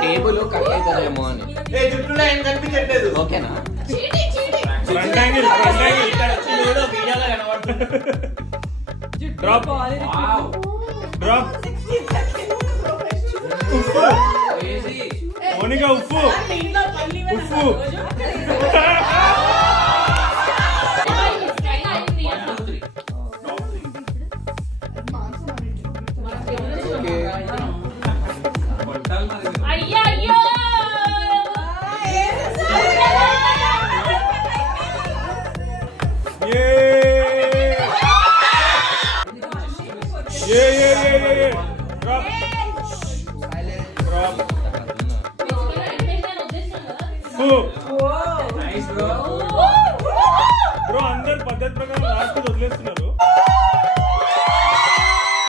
Table cut అవుతుందేమో అని. జుట్టులో ఏం కనిపించట్లేదు. ఓకేనా? ఫ్రంట్ యాంగిల్ డ్రాప్ డ్రాప్ ఉప్పు మోనికా ఉప్పు ఉప్పు బ్రో అందరు పద్ధతి ప్రకారం లాస్ట్ వదిలేస్తున్నారు.